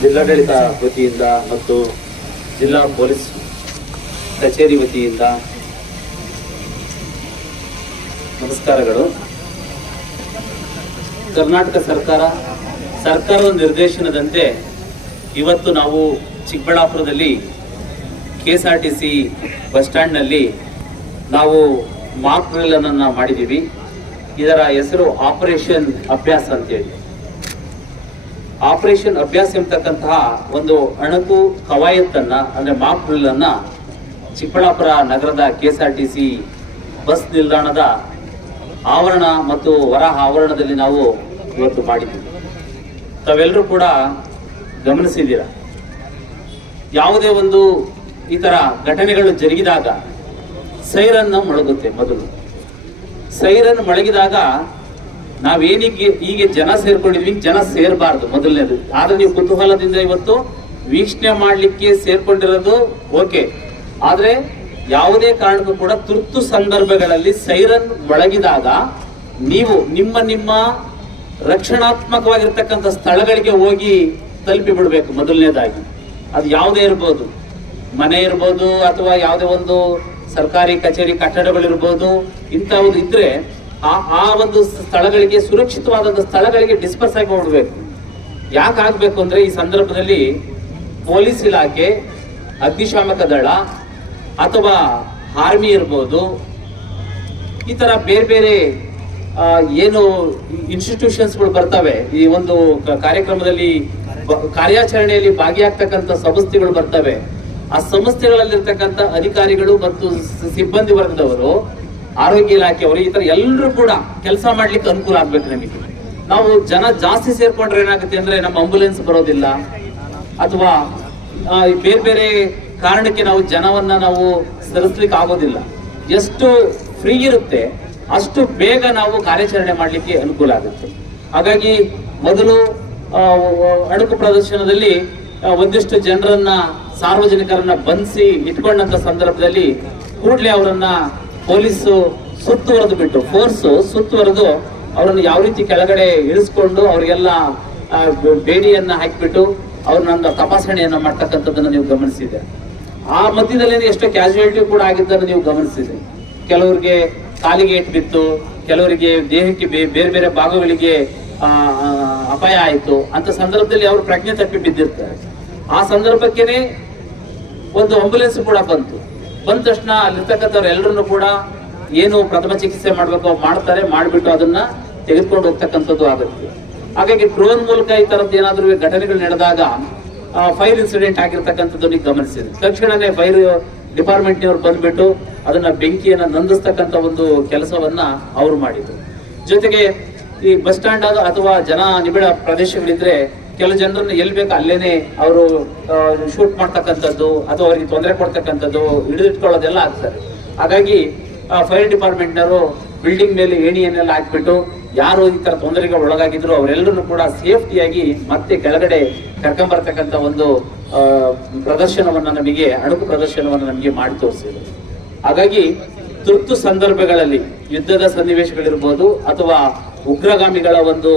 ಜಿಲ್ಲಾಡಳಿತ ವತಿಯಿಂದ ಮತ್ತು ಜಿಲ್ಲಾ ಪೊಲೀಸ್ ಕಚೇರಿ ವತಿಯಿಂದ ನಮಸ್ಕಾರಗಳು. ಕರ್ನಾಟಕ ಸರ್ಕಾರದ ನಿರ್ದೇಶನದಂತೆ ಇವತ್ತು ನಾವು ಚಿಕ್ಕಬಳ್ಳಾಪುರದಲ್ಲಿ KSRTC ಬಸ್ ಸ್ಟ್ಯಾಂಡ್ನಲ್ಲಿ ನಾವು ಮಾಕ್ ಡ್ರಿಲ್ ಅನ್ನು ಮಾಡಿದ್ದೀವಿ. ಇದರ ಹೆಸರು ಆಪರೇಷನ್ ಅಭ್ಯಾಸ ಅಂತೇಳಿ. ಆಪರೇಷನ್ ಅಭ್ಯಾಸ ಎಂಬತಕ್ಕಂತಹ ಒಂದು ಅಣಕು ಕವಾಯತ್ತನ್ನ ಅಂದ್ರೆ ಮಾಕ್ ಡ್ರಿಲ್ ಅನ್ನ ಚಿಕ್ಕಬಳ್ಳಾಪುರ ನಗರದ KSRTC ಬಸ್ ನಿಲ್ದಾಣದ ಆವರಣ ಮತ್ತು ಹೊರ ಆವರಣದಲ್ಲಿ ನಾವು ಇವತ್ತು ಮಾಡಿದ್ದೀವಿ. ತಾವೆಲ್ಲರೂ ಕೂಡ ಗಮನಿಸಿದ್ದೀರ, ಯಾವುದೇ ಒಂದು ಈ ತರ ಘಟನೆಗಳು ಜರುಗಿದಾಗ ಸೈರನ್ ಮೊಳಗುತ್ತೆ. ಮೊದಲು ಸೈರನ್ ಮೊಳಗಿದಾಗ ನಾವೇನಿಗೆ ಹೀಗೆ ಜನ ಸೇರ್ಕೊಂಡಿದ್ವಿ, ಜನ ಸೇರಬಾರ್ದು ಮೊದಲನೇದು. ಆದ್ರೆ ನೀವು ಕುತೂಹಲದಿಂದ ಇವತ್ತು ವೀಕ್ಷಣೆ ಮಾಡ್ಲಿಕ್ಕೆ ಸೇರ್ಕೊಂಡಿರೋದು ಓಕೆ, ಆದ್ರೆ ಯಾವುದೇ ಕಾರಣಕ್ಕೂ ಕೂಡ ತುರ್ತು ಸಂದರ್ಭಗಳಲ್ಲಿ ಸೈರನ್ ಮೊಳಗಿದಾಗ ನೀವು ನಿಮ್ಮ ರಕ್ಷಣಾತ್ಮಕವಾಗಿರ್ತಕ್ಕಂಥ ಸ್ಥಳಗಳಿಗೆ ಹೋಗಿ ತಲುಪಿ ಬಿಡ್ಬೇಕು. ಮೊದಲನೇದಾಗಿ ಅದು ಯಾವುದೇ ಇರ್ಬೋದು, ಮನೆ ಇರ್ಬೋದು ಅಥವಾ ಯಾವುದೇ ಒಂದು ಸರ್ಕಾರಿ ಕಚೇರಿ ಕಟ್ಟಡಗಳಿರ್ಬೋದು, ಇಂಥದ್ದು ಇದ್ರೆ ಆ ಒಂದು ಸ್ಥಳಗಳಿಗೆ, ಸುರಕ್ಷಿತವಾದಂಥ ಸ್ಥಳಗಳಿಗೆ ಡಿಸ್ಪರ್ಸ್ ಆಗಿ ಹೋಗ್ಬೇಕು. ಯಾಕೆ ಆಗ್ಬೇಕು ಅಂದ್ರೆ ಈ ಸಂದರ್ಭದಲ್ಲಿ ಪೊಲೀಸ್ ಇಲಾಖೆ, ಅಗ್ನಿಶಾಮಕ ದಳ ಅಥವಾ ಆರ್ಮಿ ಇರ್ಬೋದು, ಈ ತರ ಬೇರೆ ಬೇರೆ ಏನು ಇನ್ಸ್ಟಿಟ್ಯೂಷನ್ಸ್ಗಳು ಬರ್ತವೆ, ಈ ಒಂದು ಕಾರ್ಯಕ್ರಮದಲ್ಲಿ ಕಾರ್ಯಾಚರಣೆಯಲ್ಲಿ ಭಾಗಿಯಾಗ್ತಕ್ಕಂಥ ಸಂಸ್ಥೆಗಳು ಬರ್ತವೆ. ಆ ಸಂಸ್ಥೆಗಳಲ್ಲಿರ್ತಕ್ಕಂಥ ಅಧಿಕಾರಿಗಳು ಮತ್ತು ಸಿಬ್ಬಂದಿ ವರ್ಗದವರು, ಆರೋಗ್ಯ ಇಲಾಖೆಯವರು, ಈ ತರ ಎಲ್ಲರೂ ಕೂಡ ಕೆಲಸ ಮಾಡ್ಲಿಕ್ಕೆ ಅನುಕೂಲ ಆಗ್ಬೇಕು. ನಮಗೆ ನಾವು ಜನ ಜಾಸ್ತಿ ಸೇರ್ಕೊಂಡ್ರೆ ಏನಾಗುತ್ತೆ ಅಂದ್ರೆ ನಮ್ಮ ಆಂಬ್ಯುಲೆನ್ಸ್ ಬರೋದಿಲ್ಲ, ಅಥವಾ ಬೇರೆ ಬೇರೆ ಕಾರಣಕ್ಕೆ ನಾವು ಜನವನ್ನ ನಾವು ಸರಿಸ್ಲಿಕ್ಕೆ ಆಗೋದಿಲ್ಲ. ಎಷ್ಟು ಫ್ರೀ ಇರುತ್ತೆ ಅಷ್ಟು ಬೇಗ ನಾವು ಕಾರ್ಯಾಚರಣೆ ಮಾಡ್ಲಿಕ್ಕೆ ಅನುಕೂಲ ಆಗುತ್ತೆ. ಹಾಗಾಗಿ ಮೊದಲು ಅಣುಕು ಪ್ರದರ್ಶನದಲ್ಲಿ ಒಂದಿಷ್ಟು ಜನರನ್ನ, ಸಾರ್ವಜನಿಕರನ್ನ ಬಂಧಿಸಿ ಇಟ್ಕೊಂಡಂತ ಸಂದರ್ಭದಲ್ಲಿ ಕೂಡಲೇ ಅವರನ್ನ ಪೊಲೀಸು ಸುತ್ತುವರೆದು ಬಿಟ್ಟು, ಫೋರ್ಸ್ ಸುತ್ತುವರೆದು ಅವರನ್ನು ಯಾವ ರೀತಿ ಕೆಳಗಡೆ ಇಳಿಸ್ಕೊಂಡು ಅವರಿಗೆಲ್ಲ ಬೇಡಿಯನ್ನ ಹಾಕಿಬಿಟ್ಟು ಅವ್ರನ್ನ ತಪಾಸಣೆಯನ್ನ ಮಾಡ್ತಕ್ಕಂಥದ್ದನ್ನ ನೀವು ಗಮನಿಸಿದೆ. ಆ ಮಧ್ಯದಲ್ಲಿ ಎಷ್ಟೋ ಕ್ಯಾಶುಯಾಲಿಟಿ ಕೂಡ ಆಗಿದ್ದನ್ನು ನೀವು ಗಮನಿಸಿದೆ. ಕೆಲವರಿಗೆ ಕಾಲಿಗೆ ಏಟು ಬಿತ್ತು, ಕೆಲವರಿಗೆ ದೇಹಕ್ಕೆ ಬೇರೆ ಬೇರೆ ಭಾಗಗಳಿಗೆ ಅಪಾಯ ಆಯಿತು. ಅಂತ ಸಂದರ್ಭದಲ್ಲಿ ಅವರು ಪ್ರಜ್ಞೆ ತಪ್ಪಿ ಬಿದ್ದಿರ್ತಾರೆ. ಆ ಸಂದರ್ಭಕ್ಕೇನೆ ಒಂದು ಆಂಬ್ಯುಲೆನ್ಸ್ ಕೂಡ ಬಂದ ತಕ್ಷಣ ಅಲ್ಲಿರ್ತಕ್ಕಂಥವ್ರು ಎಲ್ಲರನ್ನು ಕೂಡ ಏನು ಪ್ರಥಮ ಚಿಕಿತ್ಸೆ ಮಾಡ್ಬೇಕು ಮಾಡ್ತಾರೆ, ಮಾಡಿಬಿಟ್ಟು ಅದನ್ನ ತೆಗೆದುಕೊಂಡು ಹೋಗ್ತಕ್ಕಂಥದ್ದು ಆಗುತ್ತೆ. ಹಾಗಾಗಿ ಡ್ರೋನ್ ಮೂಲಕ ಈ ತರದ್ದು ಏನಾದ್ರೂ ಘಟನೆಗಳು ನಡೆದಾಗ ಫೈರ್ ಇನ್ಸಿಡೆಂಟ್ ಆಗಿರ್ತಕ್ಕಂಥದ್ದು ನೀವು ಗಮನಿಸಿದೆ. ತಕ್ಷಣನೇ ಫೈರ್ ಡಿಪಾರ್ಟ್ಮೆಂಟ್ನವ್ರು ಬಂದ್ಬಿಟ್ಟು ಅದನ್ನ ಬೆಂಕಿಯನ್ನ ನಂದಿಸ್ತಕ್ಕಂಥ ಒಂದು ಕೆಲಸವನ್ನ ಅವರು ಮಾಡಿದ್ರು. ಜೊತೆಗೆ ಈ ಬಸ್ ಸ್ಟ್ಯಾಂಡ್ ಅಥವಾ ಜನ ನಿಬಿಡ ಪ್ರದೇಶಗಳಿದ್ರೆ ಕೆಲವು ಜನರನ್ನ ಎಲ್ಲಿ ಬೇಕು ಅಲ್ಲೇನೆ ಅವರು ಶೂಟ್ ಮಾಡ್ತಕ್ಕಂಥದ್ದು ಅಥವಾ ಅವರಿಗೆ ತೊಂದರೆ ಕೊಡ್ತಕ್ಕಂಥದ್ದು, ಹಿಡಿದಿಟ್ಕೊಳ್ಳೋದೆಲ್ಲ ಆಗ್ತಾರೆ. ಹಾಗಾಗಿ ಫೈರ್ ಡಿಪಾರ್ಟ್ಮೆಂಟ್ನವರು ಬಿಲ್ಡಿಂಗ್ ಮೇಲೆ ಏಣಿಯನ್ನೆಲ್ಲ ಹಾಕ್ಬಿಟ್ಟು ಯಾರು ಈ ತರ ತೊಂದರೆಗೆ ಒಳಗಾಗಿದ್ರು ಅವರೆಲ್ಲರೂ ಕೂಡ ಸೇಫ್ಟಿಯಾಗಿ ಮತ್ತೆ ಕೆಳಗಡೆ ಕರ್ಕೊಂಡ್ಬರ್ತಕ್ಕಂಥ ಒಂದು ಪ್ರದರ್ಶನವನ್ನ ನಮಗೆ, ಅಣುಕು ಪ್ರದರ್ಶನವನ್ನ ನಮಗೆ ಮಾಡಿ ತೋರಿಸಿದ್ರು. ಹಾಗಾಗಿ ತುರ್ತು ಸಂದರ್ಭಗಳಲ್ಲಿ ಯುದ್ಧದ ಸನ್ನಿವೇಶಗಳಿರ್ಬೋದು, ಅಥವಾ ಉಗ್ರಗಾಮಿಗಳ ಒಂದು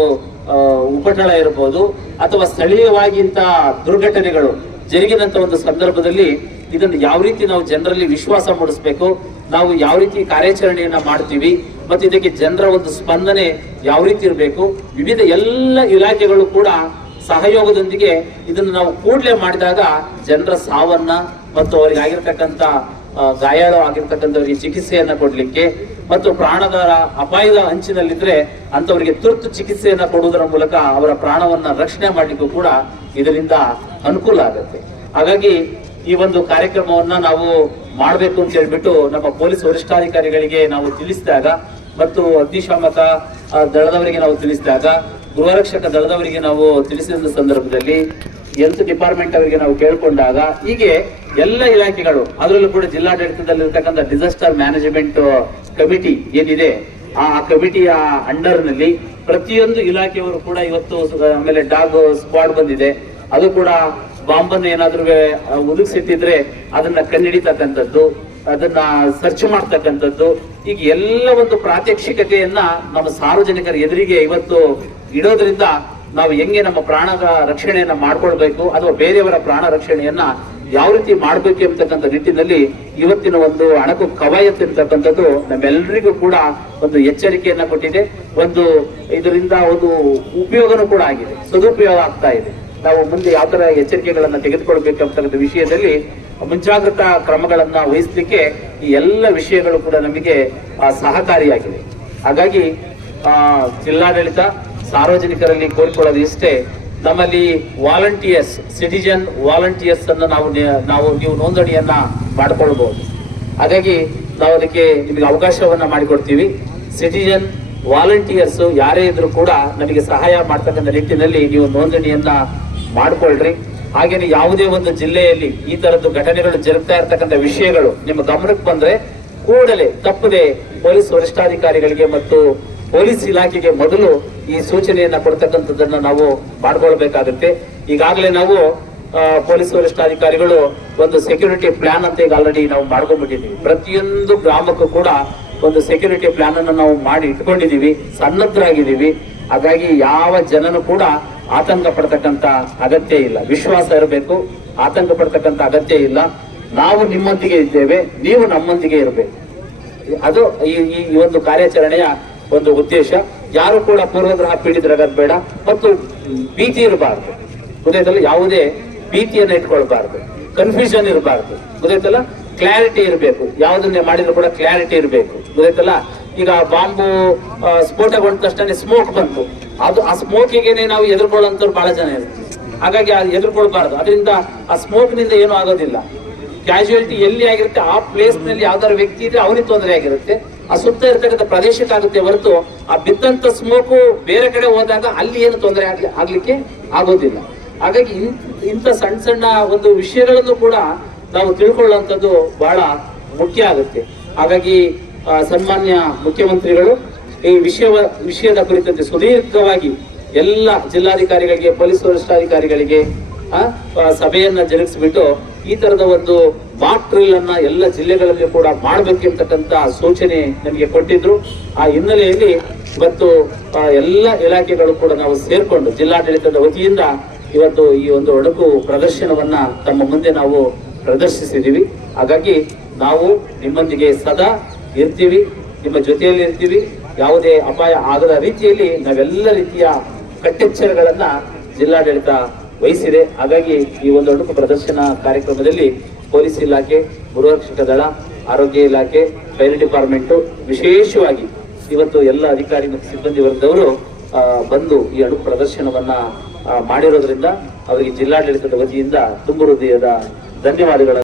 ಉಪಟಳ ಇರ್ಬೋದು, ಅಥವಾ ಸ್ಥಳೀಯವಾಗಿ ಇಂಥ ದುರ್ಘಟನೆಗಳು ಜರುಗಿದಂತ ಒಂದು ಸಂದರ್ಭದಲ್ಲಿ ಇದನ್ನು ಯಾವ ರೀತಿ ನಾವು ಜನರಲ್ಲಿ ವಿಶ್ವಾಸ ಮೂಡಿಸ್ಬೇಕು, ನಾವು ಯಾವ ರೀತಿ ಕಾರ್ಯಾಚರಣೆಯನ್ನ ಮಾಡ್ತೀವಿ, ಮತ್ತು ಇದಕ್ಕೆ ಜನರ ಒಂದು ಸ್ಪಂದನೆ ಯಾವ ರೀತಿ ಇರಬೇಕು, ವಿವಿಧ ಎಲ್ಲ ಇಲಾಖೆಗಳು ಕೂಡ ಸಹಯೋಗದೊಂದಿಗೆ ಇದನ್ನು ನಾವು ಕೂಡಲೇ ಮಾಡಿದಾಗ ಜನರ ಸಾವನ್ನ ಮತ್ತು ಅವರಿಗೆ ಆಗಿರ್ತಕ್ಕಂಥ ಗಾಯಾಳು ಆಗಿರ್ತಕ್ಕಂಥವರಿಗೆ ಚಿಕಿತ್ಸೆಯನ್ನ ಕೊಡ್ಲಿಕ್ಕೆ ಮತ್ತು ಪ್ರಾಣದ ಅಪಾಯದ ಅಂಚಿನಲ್ಲಿದ್ರೆ ಅಂತವರಿಗೆ ತುರ್ತು ಚಿಕಿತ್ಸೆಯನ್ನ ಕೊಡುವುದರ ಮೂಲಕ ಅವರ ಪ್ರಾಣವನ್ನ ರಕ್ಷಣೆ ಮಾಡ್ಲಿಕ್ಕೂ ಕೂಡ ಇದರಿಂದ ಅನುಕೂಲ ಆಗುತ್ತೆ. ಹಾಗಾಗಿ ಈ ಒಂದು ಕಾರ್ಯಕ್ರಮವನ್ನ ನಾವು ಮಾಡಬೇಕು ಅಂತ ಹೇಳ್ಬಿಟ್ಟು ನಮ್ಮ ಪೊಲೀಸ್ ವರಿಷ್ಠಾಧಿಕಾರಿಗಳಿಗೆ ನಾವು ತಿಳಿಸಿದಾಗ, ಮತ್ತು ಅಗ್ನಿಶಾಮಕ ದಳದವರಿಗೆ ನಾವು ತಿಳಿಸಿದಾಗ, ಗೃಹರಕ್ಷಕ ದಳದವರಿಗೆ ನಾವು ತಿಳಿಸಿದ ಸಂದರ್ಭದಲ್ಲಿ, ಹೆಲ್ತ್ ಡಿಪಾರ್ಟ್ಮೆಂಟ್ ಅವರಿಗೆ ನಾವು ಕೇಳ್ಕೊಂಡಾಗ, ಹೀಗೆ ಎಲ್ಲ ಇಲಾಖೆಗಳು, ಅದರಲ್ಲೂ ಕೂಡ ಜಿಲ್ಲಾಡಳಿತದಲ್ಲಿರ್ತಕ್ಕಂಥ ಡಿಸಾಸ್ಟರ್ ಮ್ಯಾನೇಜ್ಮೆಂಟ್ ಕಮಿಟಿ ಏನಿದೆ, ಆ ಕಮಿಟಿಯ ಅಂಡರ್ ನಲ್ಲಿ ಪ್ರತಿಯೊಂದು ಇಲಾಖೆಯವರು ಕೂಡ ಇವತ್ತು, ಆಮೇಲೆ ಡಾಗ್ ಸ್ಕ್ವಾಡ್ ಬಂದಿದೆ, ಅದು ಕೂಡ ಬಾಂಬನ್ನು ಏನಾದ್ರೂ ಒದಗಿಸಿಟ್ಟಿದ್ರೆ ಅದನ್ನ ಕಂಡುಹಿಡಿತಕ್ಕಂಥದ್ದು, ಅದನ್ನ ಸರ್ಚ್ ಮಾಡ್ತಕ್ಕಂಥದ್ದು, ಈಗ ಎಲ್ಲ ಒಂದು ಪ್ರಾತ್ಯಕ್ಷಿಕತೆಯನ್ನ ನಮ್ಮ ಸಾರ್ವಜನಿಕರ ಎದುರಿಗೆ ಇವತ್ತು ಇಡೋದ್ರಿಂದ ನಾವು ಹೆಂಗೆ ನಮ್ಮ ಪ್ರಾಣ ರಕ್ಷಣೆಯನ್ನ ಮಾಡ್ಕೊಳ್ಬೇಕು ಅಥವಾ ಬೇರೆಯವರ ಪ್ರಾಣ ರಕ್ಷಣೆಯನ್ನ ಯಾವ ರೀತಿ ಮಾಡ್ಬೇಕು ಎಂಬತಕ್ಕಂಥ ನಿಟ್ಟಿನಲ್ಲಿ ಇವತ್ತಿನ ಒಂದು ಅಣಕು ಕವಾಯತ್ ಇರ್ತಕ್ಕಂಥದ್ದು ನಮ್ಮೆಲ್ಲರಿಗೂ ಕೂಡ ಒಂದು ಎಚ್ಚರಿಕೆಯನ್ನ ಕೊಟ್ಟಿದೆ. ಒಂದು ಇದರಿಂದ ಒಂದು ಉಪಯೋಗನೂ ಕೂಡ ಆಗಿದೆ, ಸದುಪಯೋಗ ಆಗ್ತಾ ಇದೆ. ನಾವು ಮುಂದೆ ಯಾವ ತರ ಎಚ್ಚರಿಕೆಗಳನ್ನ ತೆಗೆದುಕೊಳ್ಬೇಕಂತಕ್ಕಂಥ ವಿಷಯದಲ್ಲಿ ಮುಂಜಾಗ್ರತಾ ಕ್ರಮಗಳನ್ನ ವಹಿಸಲಿಕ್ಕೆ ಈ ಎಲ್ಲ ವಿಷಯಗಳು ಕೂಡ ನಮಗೆ ಸಹಕಾರಿಯಾಗಿದೆ. ಹಾಗಾಗಿ ಜಿಲ್ಲಾಡಳಿತ ಸಾರ್ವಜನಿಕರಲ್ಲಿ ಕೋರಿಕೊಳ್ಳೋದು ಇಷ್ಟೇ, ನಮ್ಮಲ್ಲಿ ವಾಲಂಟಿಯರ್ಸ್, ಸಿಟಿಜನ್ ವಾಲಂಟಿಯರ್ಸ್ ಅನ್ನು ನೀವು ನೋಂದಣಿಯನ್ನ ಮಾಡಿಕೊಳ್ಬಹುದು. ಹಾಗಾಗಿ ನಾವು ಅದಕ್ಕೆ ನಿಮಗೆ ಅವಕಾಶವನ್ನ ಮಾಡಿಕೊಡ್ತೀವಿ. ಸಿಟಿಜನ್ ವಾಲಂಟಿಯರ್ಸ್ ಯಾರೇ ಇದ್ರೂ ಕೂಡ ನಮಗೆ ಸಹಾಯ ಮಾಡ್ತಕ್ಕಂಥ ನಿಟ್ಟಿನಲ್ಲಿ ನೀವು ನೋಂದಣಿಯನ್ನ ಮಾಡಿಕೊಳ್ಳ್ರಿ. ಹಾಗೇನೆ ಯಾವುದೇ ಒಂದು ಜಿಲ್ಲೆಯಲ್ಲಿ ಈ ತರದ್ದು ಘಟನೆಗಳು ಜರುಗ್ತಾ ಇರ್ತಕ್ಕಂಥ ವಿಷಯಗಳು ನಿಮ್ಮ ಗಮನಕ್ಕೆ ಬಂದ್ರೆ ಕೂಡಲೇ ತಪ್ಪದೆ ಪೊಲೀಸ್ ವರಿಷ್ಠಾಧಿಕಾರಿಗಳಿಗೆ ಮತ್ತು ಪೊಲೀಸ್ ಇಲಾಖೆಗೆ ಮೊದಲು ಈ ಸೂಚನೆಯನ್ನ ಕೊಡ್ತಕ್ಕಂಥದ್ದನ್ನ ನಾವು ಮಾಡ್ಕೊಳ್ಬೇಕಾಗುತ್ತೆ. ಈಗಾಗಲೇ ನಾವು ಪೊಲೀಸ್ ವರಿಷ್ಠಾಧಿಕಾರಿಗಳು ಒಂದು ಸೆಕ್ಯೂರಿಟಿ ಪ್ಲಾನ್ ಅಂತ ಈಗ ಆಲ್ರೆಡಿ ನಾವು ಮಾಡ್ಕೊಂಡ್ಬಿಟ್ಟಿದ್ದೀವಿ. ಪ್ರತಿಯೊಂದು ಗ್ರಾಮಕ್ಕೂ ಕೂಡ ಒಂದು ಸೆಕ್ಯೂರಿಟಿ ಪ್ಲಾನ್ ಅನ್ನು ನಾವು ಮಾಡಿ ಇಟ್ಕೊಂಡಿದೀವಿ, ಸನ್ನದ್ಧರಾಗಿದ್ದೀವಿ. ಹಾಗಾಗಿ ಯಾವ ಜನನು ಕೂಡ ಆತಂಕ ಪಡ್ತಕ್ಕಂತ ಅಗತ್ಯ ಇಲ್ಲ, ವಿಶ್ವಾಸ ಇರಬೇಕು, ಆತಂಕ ಪಡ್ತಕ್ಕಂತ ಅಗತ್ಯ ಇಲ್ಲ. ನಾವು ನಿಮ್ಮೊಂದಿಗೆ ಇದ್ದೇವೆ, ನೀವು ನಮ್ಮೊಂದಿಗೆ ಇರಬೇಕು. ಅದು ಈ ಒಂದು ಕಾರ್ಯಾಚರಣೆಯ ಒಂದು ಉದ್ದೇಶ. ಯಾರು ಕೂಡ ಪೂರ್ವಗ್ರಹ ಪೀಡಿತರಾಗದ್ ಬೇಡ ಮತ್ತು ಭೀತಿ ಇರಬಾರ್ದು. ಗೊತ್ತಾಯ್ತಲ್ಲ, ಯಾವುದೇ ಭೀತಿಯನ್ನ ಇಟ್ಕೊಳ್ಬಾರ್ದು, ಕನ್ಫ್ಯೂಷನ್ ಇರಬಾರ್ದು. ಗೊತ್ತಾಯ್ತಲ್ಲ, ಕ್ಲಾರಿಟಿ ಇರಬೇಕು. ಯಾವುದನ್ನೇ ಮಾಡಿದ್ರು ಕೂಡ ಕ್ಲಾರಿಟಿ ಇರಬೇಕು. ಗೊತ್ತಾಯ್ತಲ್ಲ, ಈಗ ಬಾಂಬು ಸ್ಫೋಟಗೊಂಡ ತಕ್ಷಣ ಸ್ಮೋಕ್ ಬಂತು, ಅದು ಆ ಸ್ಮೋಕಿಗೆ ನಾವು ಎದುರ್ಕೊಳ್ಳೋಂಥವ್ರು ಬಹಳ ಜನ ಇರ್ತೀವಿ. ಹಾಗಾಗಿ ಅದು ಎದುರ್ಕೊಳ್ಬಾರ್ದು. ಅದರಿಂದ ಆ ಸ್ಮೋಕ್ ನಿಂದ ಏನೂ ಆಗೋದಿಲ್ಲ. ಕ್ಯಾಶುಯಾಲಿಟಿ ಎಲ್ಲಿ ಆಗಿರುತ್ತೆ ಆ ಪ್ಲೇಸ್ ನಲ್ಲಿ ಯಾವ್ದಾದ್ರು ವ್ಯಕ್ತಿ ಇದ್ರೆ ಅವನಿಗೆ ತೊಂದರೆ ಆಗಿರುತ್ತೆ, ಆ ಸುತ್ತ ಇರ್ತಕ್ಕಂಥ ಪ್ರದೇಶಕ್ಕಾಗುತ್ತೆ ಹೊರತು ಆ ಬಿದ್ದಂತ ಸ್ಮೋಕು ಬೇರೆ ಕಡೆ ಹೋದಾಗ ಅಲ್ಲಿ ಏನು ತೊಂದರೆ ಆಗ್ಲಿಕ್ಕೆ ಆಗೋದಿಲ್ಲ. ಹಾಗಾಗಿ ಇಂಥ ಸಣ್ಣ ಸಣ್ಣ ಒಂದು ವಿಷಯಗಳನ್ನು ಕೂಡ ನಾವು ತಿಳ್ಕೊಳ್ಳುವಂಥದ್ದು ಬಹಳ ಮುಖ್ಯ ಆಗುತ್ತೆ. ಹಾಗಾಗಿ ಸನ್ಮಾನ್ಯ ಮುಖ್ಯಮಂತ್ರಿಗಳು ಈ ವಿಷಯದ ಕುರಿತಂತೆ ಸುದೀರ್ಘವಾಗಿ ಎಲ್ಲ ಜಿಲ್ಲಾಧಿಕಾರಿಗಳಿಗೆ, ಪೊಲೀಸ್ ವರಿಷ್ಠಾಧಿಕಾರಿಗಳಿಗೆ ಸಭೆಯನ್ನ ಜರುಗಿಸ್ಬಿಟ್ಟು ಈ ತರದ ಒಂದು ಮಾಕ್ ಡ್ರಿಲ್ ಅನ್ನ ಎಲ್ಲ ಜಿಲ್ಲೆಗಳಲ್ಲಿ ಕೂಡ ಮಾಡಬೇಕೆಂಬತಕ್ಕಂತ ಸೂಚನೆ ನಮಗೆ ಕೊಟ್ಟಿದ್ರು. ಆ ಹಿನ್ನೆಲೆಯಲ್ಲಿ ಇವತ್ತು ಎಲ್ಲ ಇಲಾಖೆಗಳು ಕೂಡ ನಾವು ಸೇರ್ಕೊಂಡು ಜಿಲ್ಲಾಡಳಿತದ ವತಿಯಿಂದ ಇವತ್ತು ಈ ಒಂದು ಒಡಕು ಪ್ರದರ್ಶನವನ್ನ ತಮ್ಮ ಮುಂದೆ ನಾವು ಪ್ರದರ್ಶಿಸಿದೀವಿ. ಹಾಗಾಗಿ ನಾವು ನಿಮ್ಮೊಂದಿಗೆ ಸದಾ ಇರ್ತೀವಿ, ನಿಮ್ಮ ಜೊತೆಯಲ್ಲಿ ಇರ್ತೀವಿ. ಯಾವುದೇ ಅಪಾಯ ಆಗದ ರೀತಿಯಲ್ಲಿ ನಾವೆಲ್ಲ ರೀತಿಯ ಕಟ್ಟೆಚ್ಚರಗಳನ್ನ ಜಿಲ್ಲಾಡಳಿತ ವಹಿಸಿದೆ. ಹಾಗಾಗಿ ಈ ಒಂದು ಒಡಕು ಪ್ರದರ್ಶನ ಕಾರ್ಯಕ್ರಮದಲ್ಲಿ ಪೊಲೀಸ್ ಇಲಾಖೆ, ಗೃಹರಕ್ಷಕ ದಳ, ಆರೋಗ್ಯ ಇಲಾಖೆ, ಫೈರ್ ಡಿಪಾರ್ಟ್ಮೆಂಟ್ ವಿಶೇಷವಾಗಿ ಇವತ್ತು ಎಲ್ಲ ಅಧಿಕಾರಿ ಮತ್ತು ಸಿಬ್ಬಂದಿ ವರ್ಗದವರು ಬಂದು ಈ ಅಣು ಪ್ರದರ್ಶನವನ್ನ ಮಾಡಿರೋದ್ರಿಂದ ಅವರಿಗೆ ಜಿಲ್ಲಾಡಳಿತದ ವತಿಯಿಂದ ತುಂಬು ಹೃದಯದ ಧನ್ಯವಾದಗಳನ್ನು